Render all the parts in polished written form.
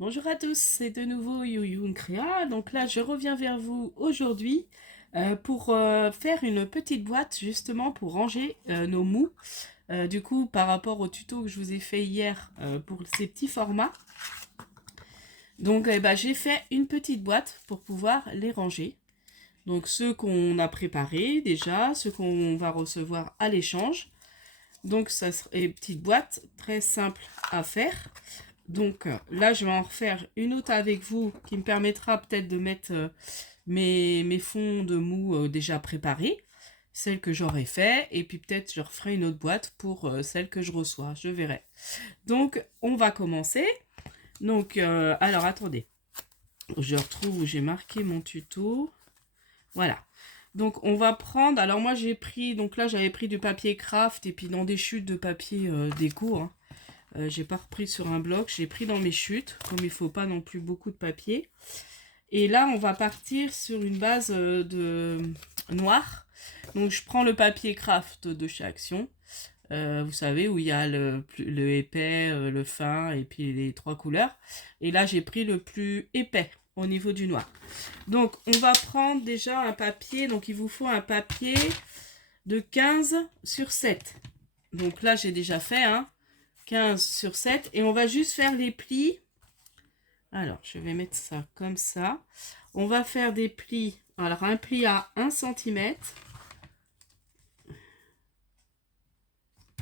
Bonjour à tous, c'est de nouveau Youyou Créa. Donc là, je reviens vers vous aujourd'hui pour faire une petite boîte justement pour ranger nos mous. Du coup, par rapport au tuto que je vous ai fait hier pour ces petits formats. Donc, j'ai fait une petite boîte pour pouvoir les ranger. Donc, ceux qu'on a préparés déjà, ceux qu'on va recevoir à l'échange. Donc, ça sera une petite boîte très simple à faire. Donc là, je vais en refaire une autre avec vous qui me permettra peut-être de mettre mes fonds de mou déjà préparés, celles que j'aurai fait, et puis peut-être je referai une autre boîte pour celles que je reçois, je verrai. Donc on va commencer. Donc alors attendez, je retrouve où j'ai marqué mon tuto. Voilà. Donc on va prendre, alors moi j'ai pris, donc là j'avais pris du papier craft et puis dans des chutes de papier déco, hein. J'ai pas repris sur un bloc, j'ai pris dans mes chutes, comme il faut pas non plus beaucoup de papier. Et là, on va partir sur une base de noir. Donc, je prends le papier craft de chez Action. Vous savez, où il y a le épais, le fin et puis les trois couleurs. Et là, j'ai pris le plus épais au niveau du noir. Donc, on va prendre déjà un papier. Donc, il vous faut un papier de 15 sur 7. Donc là, j'ai déjà fait, hein. 15 sur 7 et on va juste faire les plis. Alors, je vais mettre ça comme ça. On va faire des plis. Alors, un pli à 1 cm.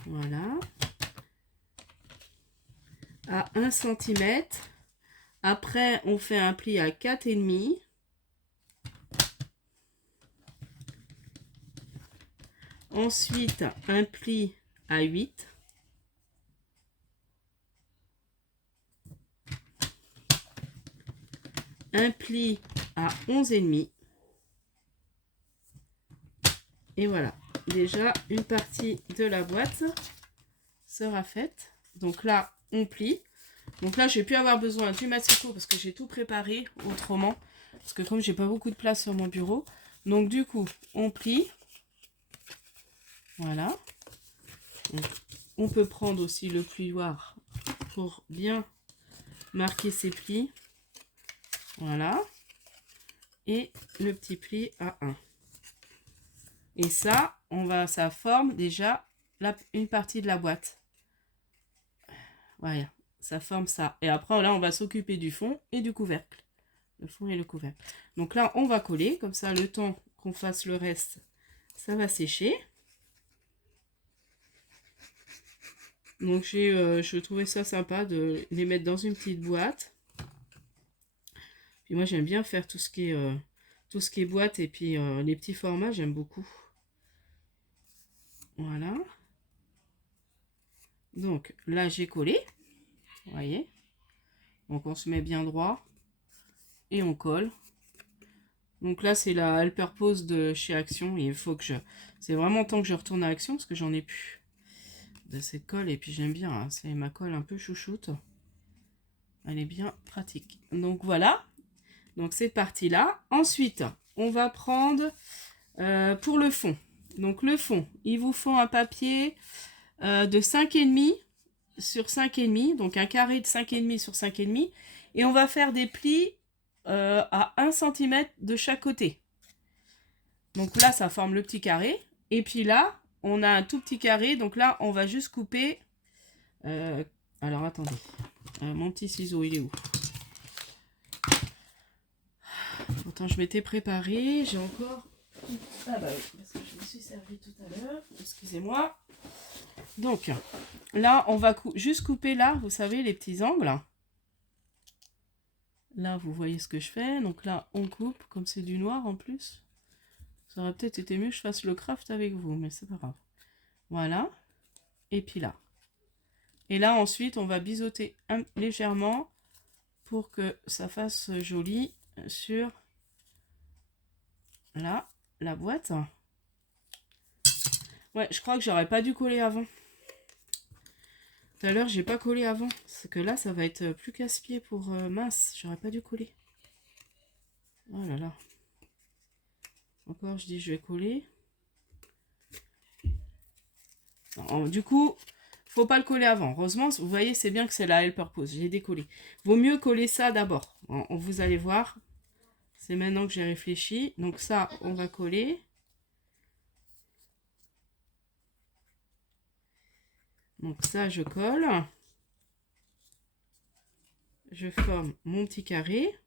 Voilà. À 1 cm. Après, on fait un pli à 4,5. Ensuite, un pli à 8. Un pli à 11,5. Et voilà. Déjà, une partie de la boîte sera faite. Donc là, on plie. Donc là, je vais plus avoir besoin du massicot parce que j'ai tout préparé autrement. Parce que comme j'ai pas beaucoup de place sur mon bureau. Donc du coup, on plie. Voilà. Donc, on peut prendre aussi le plioir pour bien marquer ses plis. Voilà. Et le petit pli à 1. Et ça, ça forme déjà une partie de la boîte. Voilà. Ça forme ça. Et après, là, on va s'occuper du fond et du couvercle. Le fond et le couvercle. Donc là, on va coller. Comme ça, le temps qu'on fasse le reste, ça va sécher. Donc je trouvais ça sympa de les mettre dans une petite boîte. Puis moi, j'aime bien faire tout ce qui est boîte et puis les petits formats, j'aime beaucoup. Voilà. Donc là, j'ai collé. Vous voyez. Donc on se met bien droit et on colle. Donc là, c'est la Helper Pose de chez Action. Et il faut que c'est vraiment temps que je retourne à Action parce que j'en ai plus de cette colle. Et puis j'aime bien, hein, c'est ma colle un peu chouchoute. Elle est bien pratique. Donc voilà. Donc cette partie-là. Ensuite, on va prendre pour le fond. Donc le fond, il vous faut un papier de 5,5 sur 5,5. Donc un carré de 5,5 sur 5,5. Et on va faire des plis à 1 cm de chaque côté. Donc là, ça forme le petit carré. Et puis là, on a un tout petit carré. Donc là, on va juste couper... alors attendez. Mon petit ciseau, il est où? Pourtant, je m'étais préparée. J'ai encore... Ah bah oui, parce que je me suis servi tout à l'heure. Excusez-moi. Donc, là, on va juste couper là, vous savez, les petits angles. Là, vous voyez ce que je fais. Donc là, on coupe, comme c'est du noir en plus. Ça aurait peut-être été mieux que je fasse le craft avec vous, mais c'est pas grave. Voilà. Et puis là. Et là, ensuite, on va biseauter légèrement pour que ça fasse joli sur là, la boîte. Ouais, je crois que j'aurais pas dû coller avant. Tout à l'heure, j'ai pas collé avant. C'est que là, ça va être plus casse-pied pour mince. J'aurais pas dû coller. Oh là là. Encore, je dis, je vais coller. Non, du coup, faut pas le coller avant. Heureusement, vous voyez, c'est bien que c'est la Helper Pose. J'ai décollé. Vaut mieux coller ça d'abord. Vous allez voir. C'est maintenant que j'ai réfléchi. Donc ça, on va coller. Donc ça, je colle. Je forme mon petit carré.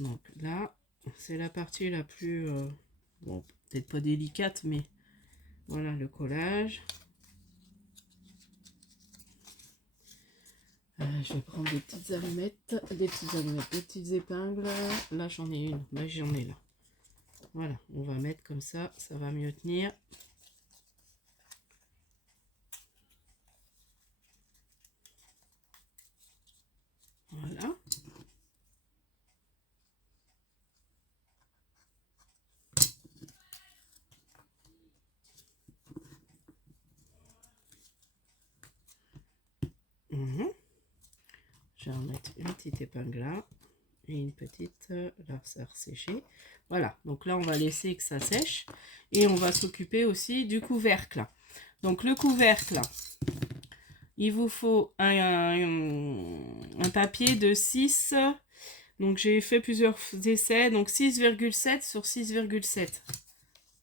Donc là, c'est la partie la plus... bon, peut-être pas délicate, mais voilà le collage. Je vais prendre des petites allumettes, des petites épingles. Là, j'en ai une. Là, j'en ai là. Voilà, on va mettre comme ça va mieux tenir. Voilà. Je vais en mettre une petite épingle là et une petite là, ça a séché. Voilà, donc là on va laisser que ça sèche et on va s'occuper aussi du couvercle. Donc le couvercle, il vous faut un papier de 6, donc j'ai fait plusieurs essais, donc 6,7 sur 6,7.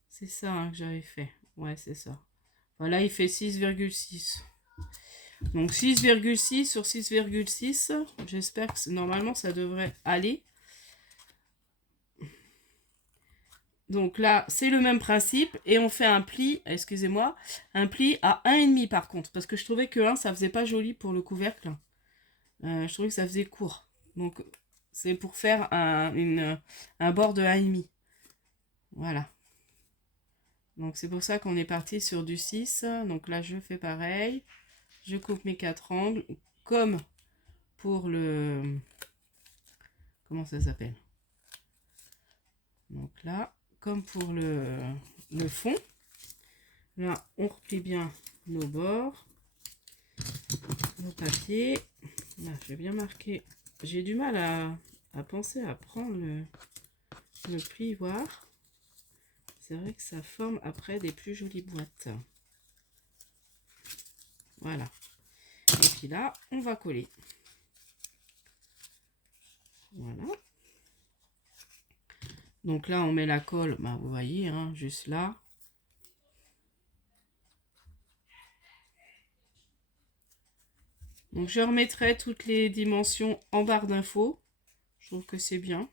C'est ça hein, que j'avais fait, ouais c'est ça. Voilà, il fait 6,6. Donc 6,6 sur 6,6. J'espère que normalement ça devrait aller. Donc là, c'est le même principe. Et on fait un pli, excusez-moi, un pli à 1,5 par contre. Parce que je trouvais que 1, ça faisait pas joli pour le couvercle. Je trouvais que ça faisait court. Donc c'est pour faire un bord de 1,5. Voilà. Donc c'est pour ça qu'on est parti sur du 6. Donc là, je fais pareil. Je coupe mes 4 angles. Comme pour le... Comment ça s'appelle? Donc là, comme pour le fond, là, on replie bien nos bords, nos papiers. Là, j'ai bien marqué. J'ai du mal à penser à prendre le plioir. C'est vrai que ça forme après des plus jolies boîtes. Voilà. Et puis là, on va coller. Voilà. Donc là, on met la colle, bah, vous voyez, hein, juste là. Donc je remettrai toutes les dimensions en barre d'infos. Je trouve que c'est bien.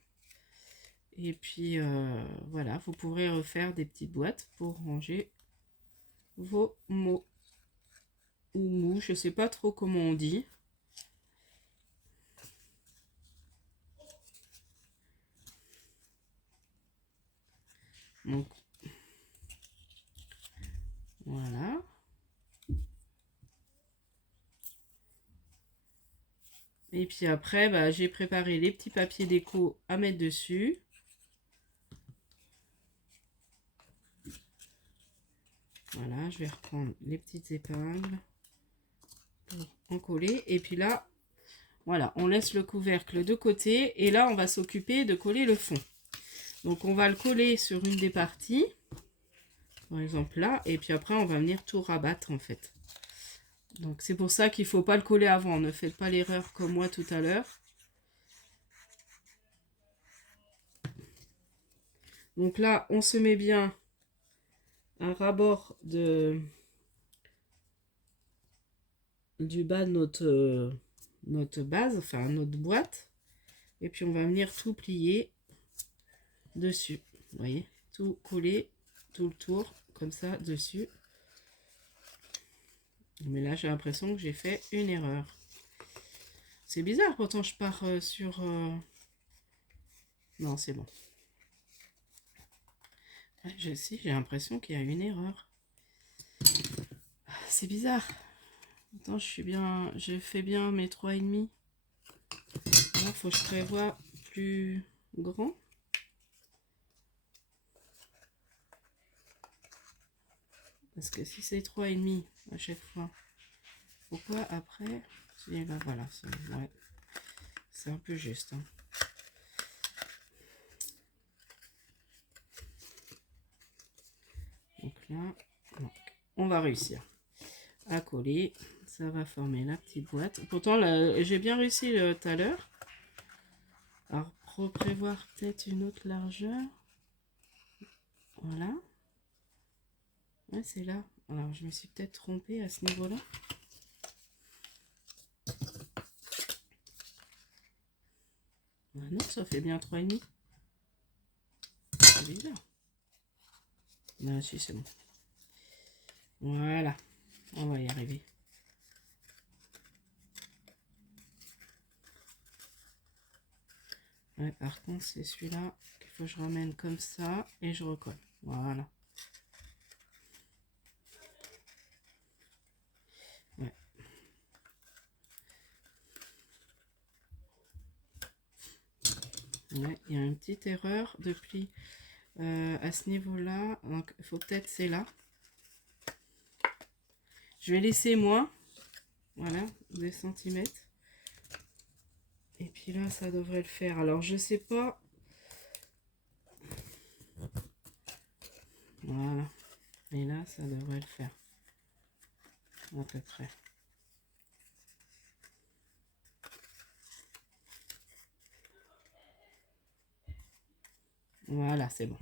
Et puis voilà, vous pourrez refaire des petites boîtes pour ranger vos mots ou mous. Je sais pas trop comment on dit. Donc voilà. Et puis après, bah, j'ai préparé les petits papiers déco à mettre dessus. Voilà, je vais reprendre les petites épingles pour en coller. Et puis là, voilà, on laisse le couvercle de côté. Et là, on va s'occuper de coller le fond. Donc on va le coller sur une des parties. Par exemple là. Et puis après, on va venir tout rabattre en fait. Donc c'est pour ça qu'il ne faut pas le coller avant. Ne faites pas l'erreur comme moi tout à l'heure. Donc là, on se met bien un ras-bord du bas de notre base, enfin notre boîte. Et puis on va venir tout plier dessus. Vous voyez, tout coller, tout le tour, comme ça, dessus. Mais là, j'ai l'impression que j'ai fait une erreur. C'est bizarre, pourtant je pars sur... Non, c'est bon. Ouais, j'ai l'impression qu'il y a une erreur. C'est bizarre. Attends, je fais bien mes 3,5. Là, faut que je prévoie plus grand. Parce que si c'est 3,5 à chaque fois, pourquoi après... Et ben voilà, c'est un peu juste. Hein. Donc là, donc, on va réussir à coller. Ça va former la petite boîte. Pourtant, j'ai bien réussi tout à l'heure. Alors, prévoir peut-être une autre largeur. Voilà. Ouais, c'est là. Alors, je me suis peut-être trompée à ce niveau-là. Ah non, ça fait bien 3,5. C'est bizarre. Non, si, c'est bon. Voilà. On va y arriver. Ouais, par contre, c'est celui-là qu'il faut que je ramène comme ça et je recolle. Voilà. Ouais. Ouais, il y a une petite erreur de pli à ce niveau-là. Donc, il faut peut-être, c'est là. Je vais laisser moins. Voilà, 2 centimètres. Et puis là, ça devrait le faire. Alors, je sais pas. Voilà. Et là, ça devrait le faire. À peu près. Voilà, c'est bon.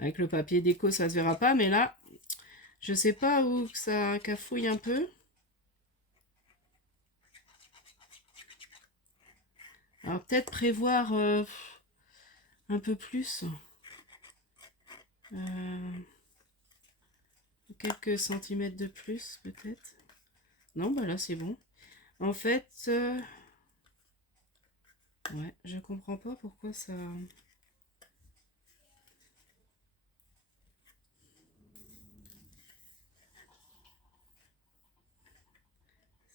Avec le papier déco, ça se verra pas. Mais là, je sais pas où ça cafouille un peu. Alors, peut-être prévoir un peu plus. Quelques centimètres de plus, peut-être. Non, bah là, c'est bon. En fait, ouais, je comprends pas pourquoi ça...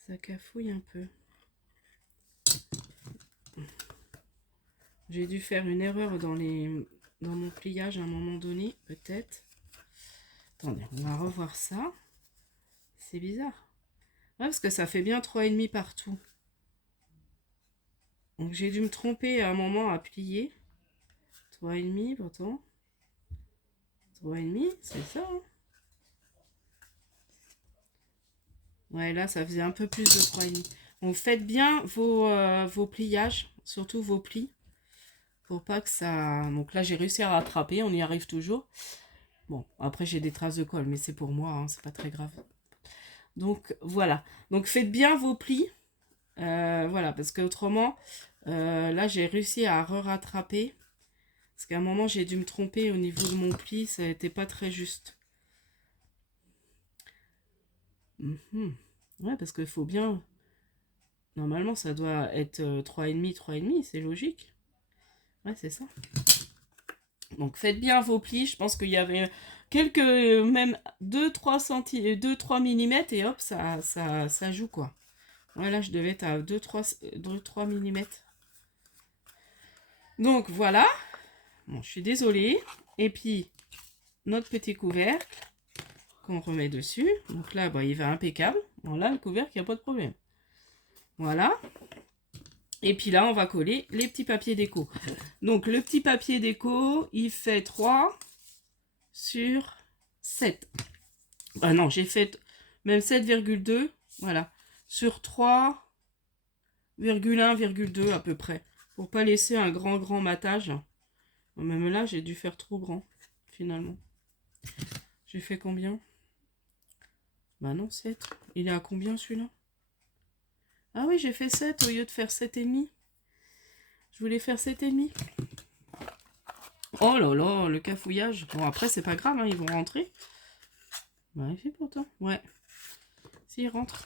Ça cafouille un peu. J'ai dû faire une erreur dans mon pliage à un moment donné, peut-être. Attendez, on va revoir ça. C'est bizarre. Ouais, parce que ça fait bien 3,5 partout. Donc j'ai dû me tromper à un moment à plier. 3,5 pourtant. 3,5, c'est ça. Hein. Ouais, là, ça faisait un peu plus de 3,5. Donc faites bien vos pliages, surtout vos plis. Pour pas que ça... Donc là, j'ai réussi à rattraper, on y arrive toujours. Bon, après, j'ai des traces de colle, mais c'est pour moi, hein, c'est pas très grave. Donc voilà. Donc faites bien vos plis. Voilà, parce qu'autrement, là, j'ai réussi à rattraper. Parce qu'à un moment, j'ai dû me tromper au niveau de mon pli, ça n'était pas très juste. Ouais, parce qu'il faut bien... Normalement, ça doit être 3,5, 3,5, c'est logique. Ouais, c'est ça. Donc faites bien vos plis. Je pense qu'il y avait quelques, même 2-3 mm et hop, ça joue quoi. Voilà, je devais être à 2-3 mm. Donc voilà. Bon, je suis désolée. Et puis, notre petit couvercle qu'on remet dessus. Donc là, bah, il va impeccable. Bon, là, le couvercle, il n'y a pas de problème. Voilà. Et puis là, on va coller les petits papiers déco. Donc, le petit papier déco, il fait 3 sur 7. Ah non, j'ai fait même 7,2. Voilà. Sur 3,1,2 à peu près. Pour pas laisser un grand matage. Même là, j'ai dû faire trop grand, finalement. J'ai fait combien? Bah non, 7. Il est à combien celui-là? Ah oui, j'ai fait 7 au lieu de faire 7,5. Je voulais faire 7,5. Oh là là, le cafouillage. Bon, après, c'est pas grave, hein, ils vont rentrer. Bah, il fait pourtant. Ouais. S'ils rentrent.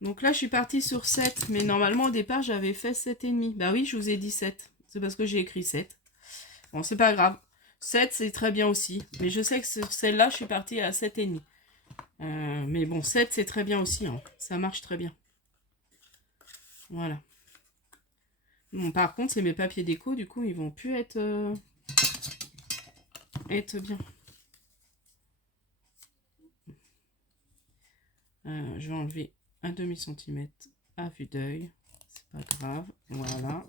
Donc là, je suis partie sur 7. Mais normalement, au départ, j'avais fait 7,5. Bah oui, je vous ai dit 7. C'est parce que j'ai écrit 7. Bon, c'est pas grave. 7, c'est très bien aussi. Mais je sais que sur celle-là, je suis partie à 7,5. Mais bon, 7, c'est très bien aussi. Hein. Ça marche très bien. Voilà. Bon, par contre, c'est mes papiers déco. Du coup, ils vont plus être bien. Je vais enlever un demi-centimètre à vue d'œil. C'est pas grave. Voilà.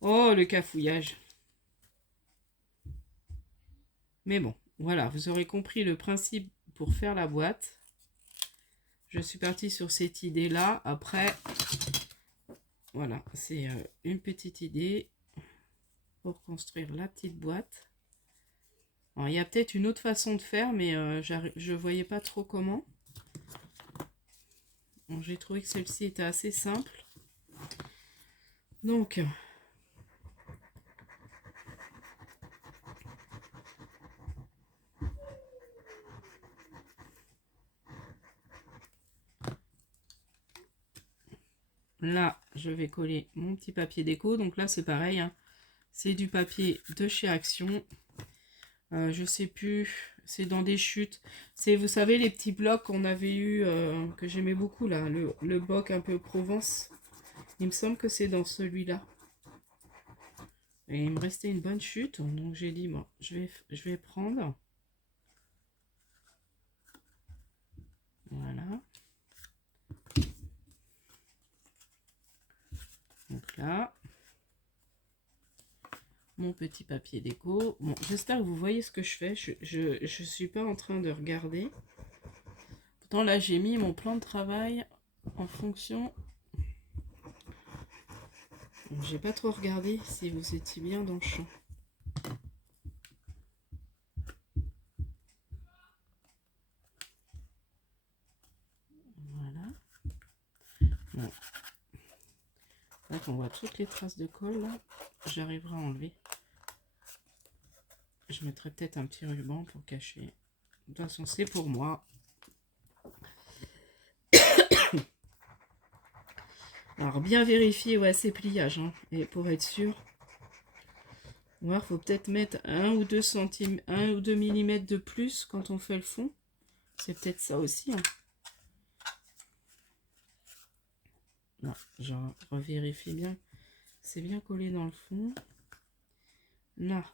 Oh, le cafouillage. Mais bon, voilà, vous aurez compris le principe pour faire la boîte. Je suis partie sur cette idée-là. Après, voilà, c'est une petite idée pour construire la petite boîte. Alors, il y a peut-être une autre façon de faire, mais je ne voyais pas trop comment. Bon, j'ai trouvé que celle-ci était assez simple. Donc, là, je vais coller mon petit papier déco. Donc là, c'est pareil, hein. C'est du papier de chez Action. Je sais plus, c'est dans des chutes. C'est, vous savez, les petits blocs qu'on avait eu, que j'aimais beaucoup là, le bloc un peu Provence. Il me semble que c'est dans celui-là. Et il me restait une bonne chute, donc j'ai dit, bon, je vais prendre. Voilà. Donc là, mon petit papier déco. Bon, j'espère que vous voyez ce que je fais. Je suis pas en train de regarder. Pourtant, là, j'ai mis mon plan de travail en fonction. J'ai pas trop regardé si vous étiez bien dans le champ. Voilà. Bon. Là, on voit toutes les traces de colle, là. J'arriverai à enlever. Je mettrai peut-être un petit ruban pour cacher. De toute façon, c'est pour moi. Alors, bien vérifier, ouais, ces pliages, hein, et pour être sûr. Il faut peut-être mettre 1 ou 2 centimes, 1 ou 2 millimètres de plus quand on fait le fond. C'est peut-être ça aussi, hein. Non, je revérifie bien. C'est bien collé dans le fond. Là,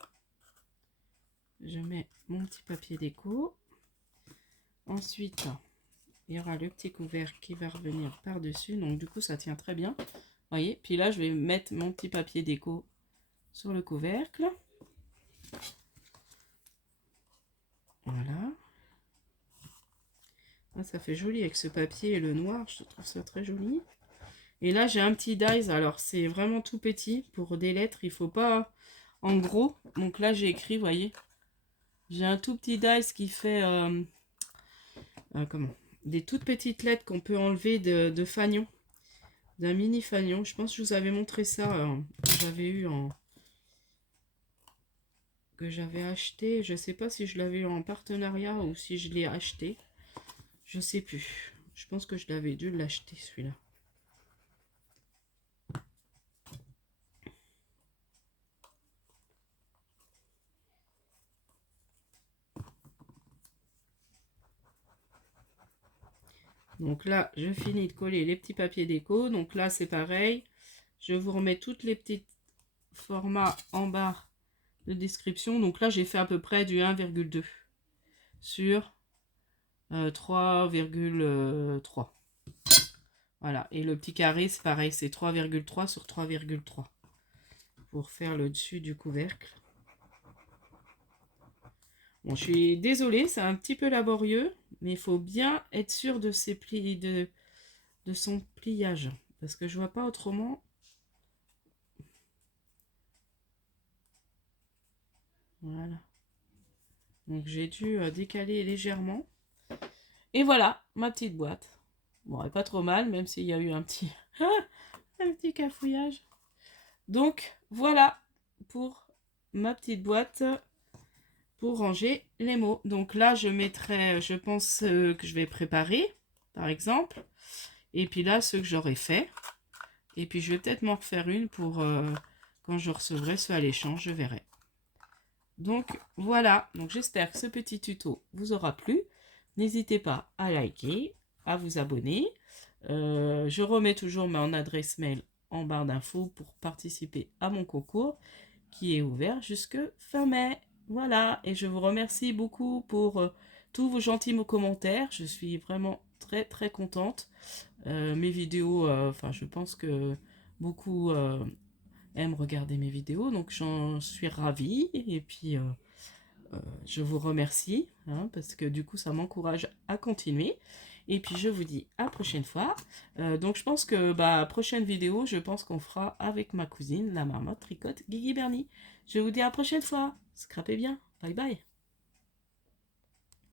je mets mon petit papier déco. Ensuite, il y aura le petit couvercle qui va revenir par-dessus. Donc, du coup, ça tient très bien. Vous voyez? Puis là, je vais mettre mon petit papier déco sur le couvercle. Voilà. Ah, ça fait joli avec ce papier et le noir. Je trouve ça très joli. Et là, j'ai un petit dies. Alors, c'est vraiment tout petit. Pour des lettres, il faut pas en gros. Donc là, j'ai écrit, vous voyez. J'ai un tout petit dies qui fait... comment? Des toutes petites lettres qu'on peut enlever de fanion. D'un mini fanion. Je pense que je vous avais montré ça. Que j'avais eu en... Que j'avais acheté. Je sais pas si je l'avais eu en partenariat ou si je l'ai acheté. Je sais plus. Je pense que je l'avais dû l'acheter, celui-là. Donc là, je finis de coller les petits papiers déco. Donc là, c'est pareil. Je vous remets toutes les petites formats en barre de description. Donc là, j'ai fait à peu près du 1,2 sur 3,3. Voilà. Et le petit carré, c'est pareil. C'est 3,3 sur 3,3 pour faire le dessus du couvercle. Bon, je suis désolée, c'est un petit peu laborieux, mais il faut bien être sûr de ses plis, de son pliage, parce que je vois pas autrement. Voilà. Donc j'ai dû décaler légèrement. Et voilà, ma petite boîte. Bon, elle est pas trop mal, même s'il y a eu un petit, un petit cafouillage. Donc voilà pour ma petite boîte pour ranger les mots. Donc là, je mettrai, je pense que je vais préparer, par exemple. Et puis là, ceux que j'aurais fait. Et puis je vais peut-être m'en refaire une pour quand je recevrai ceux à l'échange, je verrai. Donc voilà, donc j'espère que ce petit tuto vous aura plu. N'hésitez pas à liker, à vous abonner. Je remets toujours mon adresse mail en barre d'infos pour participer à mon concours qui est ouvert jusque fin mai. Voilà, et je vous remercie beaucoup pour tous vos gentils commentaires. Je suis vraiment très très contente. Mes vidéos, enfin je pense que beaucoup aiment regarder mes vidéos, donc j'en suis ravie. Et puis je vous remercie, hein, parce que du coup, ça m'encourage à continuer. Et puis, je vous dis à la prochaine fois. Donc, je pense que, bah, prochaine vidéo, je pense qu'on fera avec ma cousine, la marmotte tricote Guigui Bernie. Je vous dis à la prochaine fois. Scrapez bien. Bye bye.